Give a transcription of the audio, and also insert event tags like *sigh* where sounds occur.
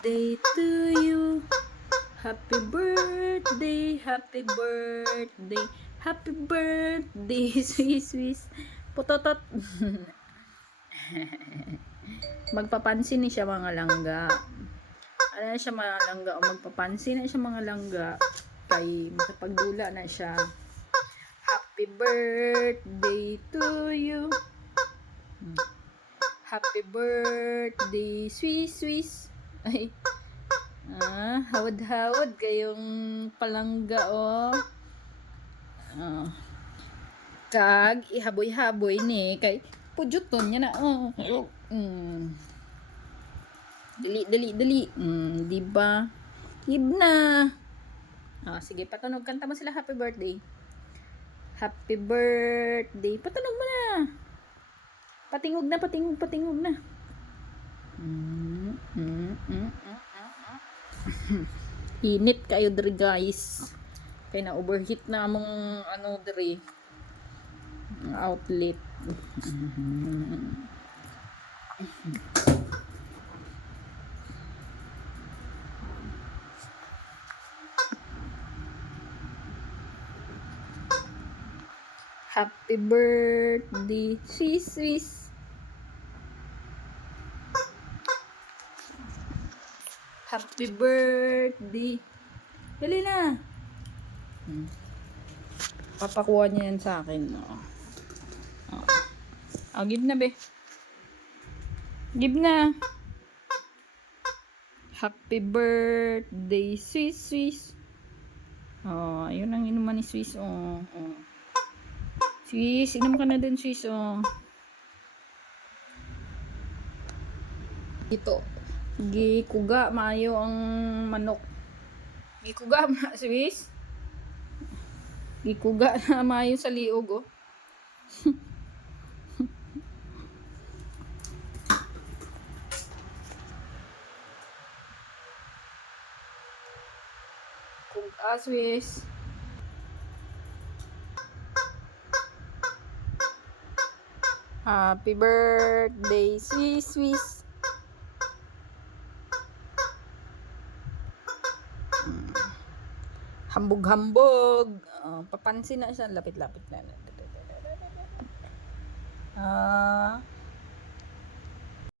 birthday to you. Happy birthday, happy birthday, happy birthday, Swiss Swiss. Putotot. Magpapansin ni siya mga langga. Ano siya mga langga o magpapansin na siya mga langga. Kay makapagdula na siya. Happy birthday to you. Hmm. Happy birthday, Swiss Swiss. Ay. Ah, hawad-hawad kayong palangga oh. Ah. Kag ihaboy-haboy ni kay pujuton niya na oh. Mm. Dali dali dali. Mm, di ba? Hib na. Ah, sige, patunog kanta mo sila happy birthday. Happy birthday. Patunog mo na. Patingog na, patingog, patingog na. Mm, mm, mm, mm, mm, mm. *laughs* Init kayo diri guys. Kaya na overheat na among ano diri outlet. Happy birthday, Swiss Swiss. Happy birthday. Dali na. Hmm. Papakuha niya yan sa akin. No? Oh. oh, give na be. Give na. Happy birthday, Swiss Swiss. Oh, ayun ang inuman ni Swiss. Oh, oh. Swiss, inom ka na din, Swiss. Oh. Ito. Gikuga, maayo ang manok. Gikuga, *laughs* ma, Swiss. Gikuga na *laughs* maayo sa liog, oh. *laughs* Kuga, Swiss. Happy birthday, Swiss, Swiss. Hambog-hambog. Oh, papansin na siya. Lapit-lapit na. Ah,